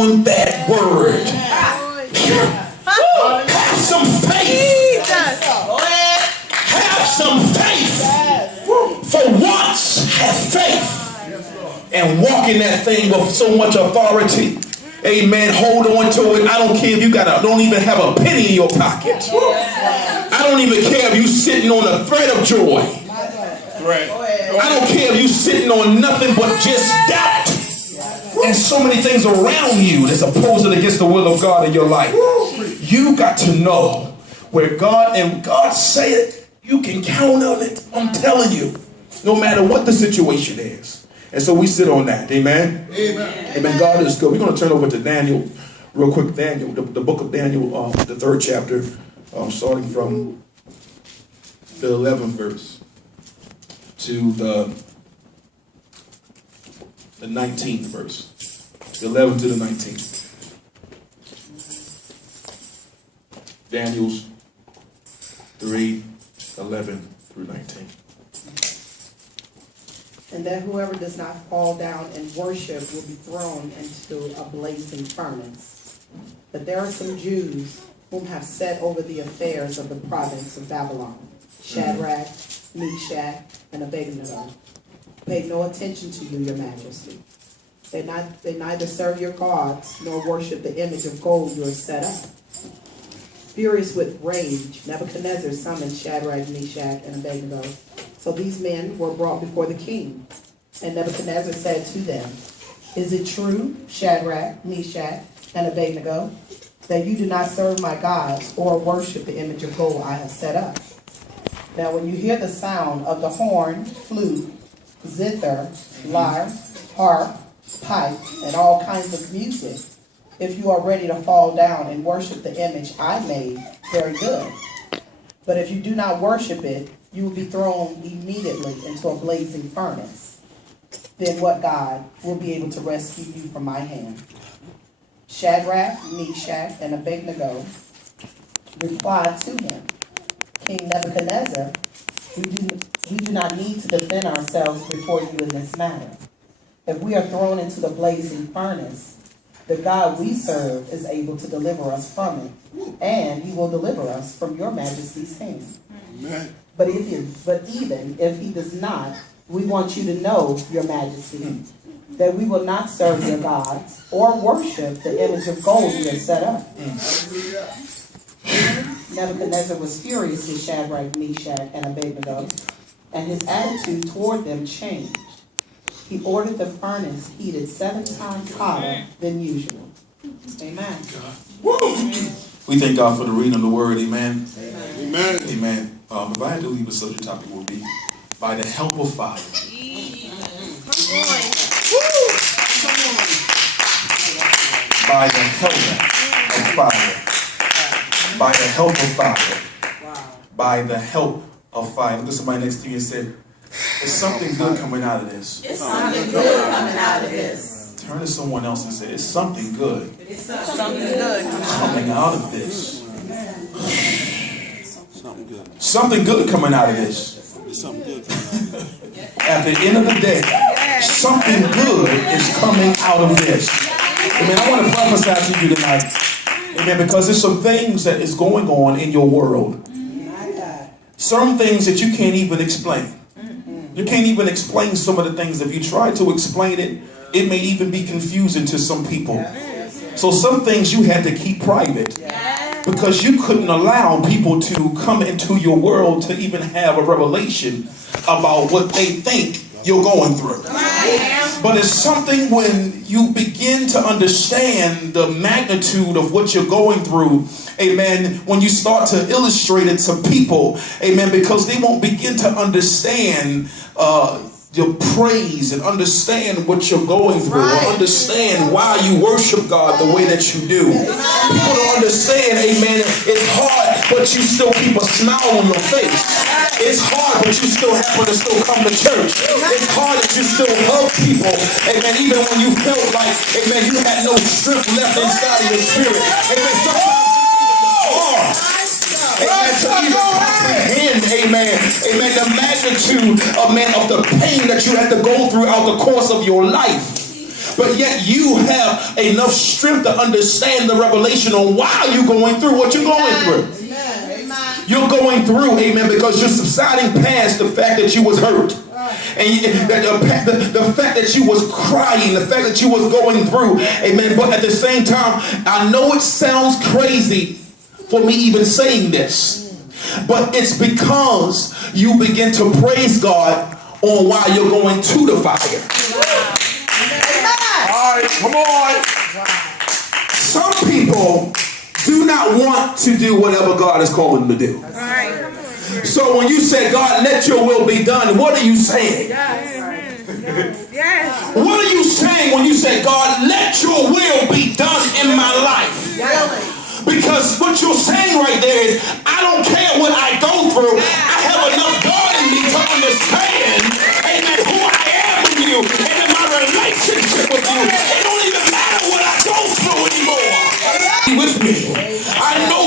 on that word. Have some faith. Have some faith. For once, have faith. And walk in that thing with so much authority. Amen. Hold on to it. I don't care if you don't even have a penny in your pocket. I don't even care if you're sitting on a thread of joy. I don't care if you're sitting on nothing but just doubt. And so many things around you that's opposing against the will of God in your life. You got to know where God said you can count on it. I'm telling you, no matter what the situation is. And so we sit on that. Amen. Amen. Amen. God is good. We're going to turn over to Daniel real quick. Daniel, the book of Daniel, the 3rd chapter, starting from the 11th verse to the 19th verse. The 11th to the 19th. Daniel's 3:11 through 19. And that whoever does not fall down and worship will be thrown into a blazing furnace. But there are some Jews whom have set over the affairs of the province of Babylon, Shadrach, Meshach, and Abednego. Pay no attention to you, your majesty. They neither serve your gods nor worship the image of gold you have set up. Furious with rage, Nebuchadnezzar summoned Shadrach, Meshach, and Abednego. So these men were brought before the king. And Nebuchadnezzar said to them, "Is it true, Shadrach, Meshach, and Abednego, that you do not serve my gods or worship the image of gold I have set up? Now when you hear the sound of the horn, flute, zither, lyre, harp, pipe, and all kinds of music, if you are ready to fall down and worship the image I made, very good. But if you do not worship it, you will be thrown immediately into a blazing furnace. Then what God will be able to rescue you from my hand?" Shadrach, Meshach, and Abednego replied to him, "King Nebuchadnezzar, we do not need to defend ourselves before you in this matter. If we are thrown into the blazing furnace, the God we serve is able to deliver us from it, and he will deliver us from your majesty's hand. Amen. But even if he does not, we want you to know, your majesty, that we will not serve your gods or worship the image of gold you have set up." Nebuchadnezzar was furious with Shadrach, Meshach, and Abednego, and his attitude toward them changed. He ordered the furnace heated 7 times hotter than usual. Amen. We thank God for the reading of the word. Amen. Amen. Amen. If I had to leave a subject topic, would be by the help of fire. By the help of fire. By the help of fire. By the help of fire. Look at somebody next to you and say, "There's something good coming out of this." It's something good coming out of this. Turn to someone else and say, "It's something good It's something good coming out of this." Something good. Something good coming out of this. Something good. At the end of the day, something good is coming out of this. Amen. I want to prophesy to you tonight. Amen. Because there's some things that is going on in your world. Some things that you can't even explain. You can't even explain some of the things. If you try to explain it, it may even be confusing to some people. So some things you had to keep private. Because you couldn't allow people to come into your world to even have a revelation about what they think you're going through. But it's something when you begin to understand the magnitude of what you're going through, amen, when you start to illustrate it to people, amen, because they won't begin to understand your praise and understand what you're going through, or understand why you worship God the way that you do. People don't understand, amen, it's hard, but you still keep a smile on your face. It's hard, but you still happen to still come to church. It's hard that you still love people, amen, even when you felt like, amen, you had no strength left inside of your spirit. Amen, sometimes amen, to even comprehend, amen, amen, the magnitude, man, of the pain that you had to go through out the course of your life. but yet you have enough strength to understand the revelation on why you're going through what you're going through. You're going through, amen, because you're subsiding past the fact that you was hurt. And the fact that you was crying, the fact that you was going through, amen. But at the same time, I know it sounds crazy for me even saying this, but it's because you begin to praise God on why you're going to the fire. All right, come on. Some people do not want to do whatever God has called them to do. So when you say, God, let your will be done, what are you saying? What are you saying when you say, God, let your will be done in my life? Because what you're saying right there is, I don't care what I go through. I have enough God in me to understand, amen, who I am in you and in my relationship with you. It don't even matter what I go through anymore. Be with me. I know